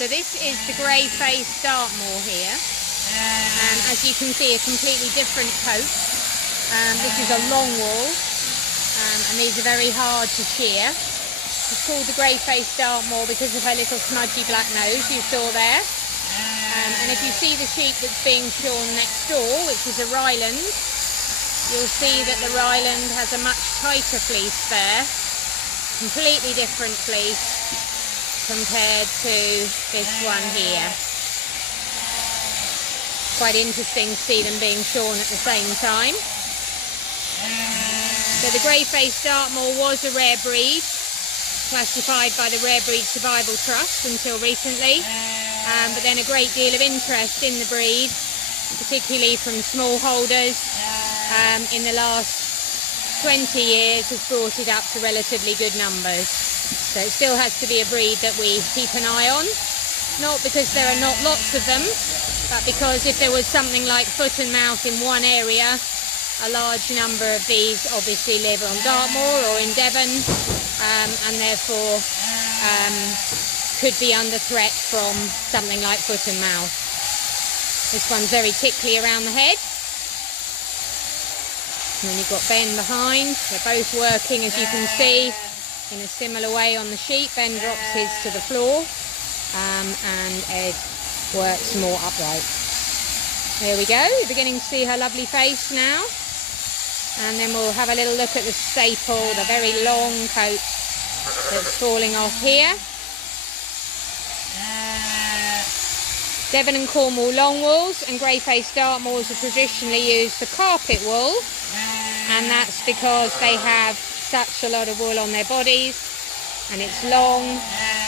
So this is the Greyface Dartmoor here. As you can see, a completely different coat. This is a long wool, and these are very hard to shear. It's called the Greyface Dartmoor because of her little smudgy black nose you saw there. And if you see the sheep that's being shorn next door, which is a Ryland, you'll see that the Ryland has a much tighter fleece there. Completely different fleece compared to this one here. Quite interesting to see them being shorn at the same time. So the Greyface Dartmoor was a rare breed, classified by the Rare Breed Survival Trust until recently, but then a great deal of interest in the breed, particularly from smallholders, in the last 20 years has brought it up to relatively good numbers. So it still has to be a breed that we keep an eye on, not because there are not lots of them, but because if there was something like foot and mouth in one area, a large number of these obviously live on Dartmoor or in Devon, and therefore could be under threat from something like foot and mouth. This one's very tickly around the head. And then you've got Ben behind. They're both working, as you can see, in a similar way on the sheep. Ben drops his to the floor, and Ed works more upright. There we go. You're beginning to see her lovely face now. And then we'll have a little look at the staple, the very long coat that's falling off here. Devon and Cornwall long wools and Greyface Dartmoors are traditionally used for carpet wool, and that's because they have such a lot of wool on their bodies, and it's long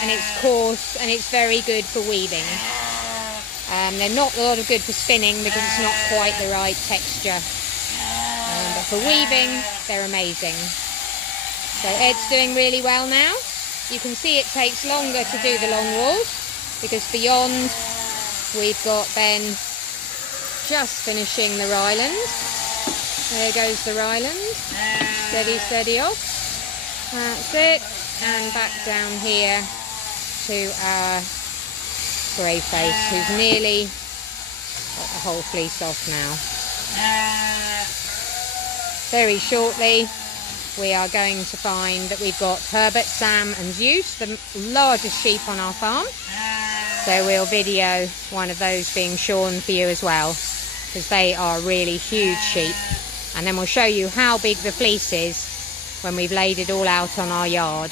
and it's coarse and it's very good for weaving. They're not a lot of good for spinning because it's not quite the right texture, but for weaving they're amazing. So Ed's doing really well now. You can see it takes longer to do the long wools because beyond we've got Ben just finishing the Ryland. There goes the Ryland. Steady, steady off. That's it. And back down here to our Greyface, who's nearly got the whole fleece off now. Very shortly we are going to find that we've got Herbert, Sam and Zeus, the largest sheep on our farm. So we'll video one of those being shorn for you as well, because they are really huge sheep. And then we'll show you how big the fleece is when we've laid it all out on our yard.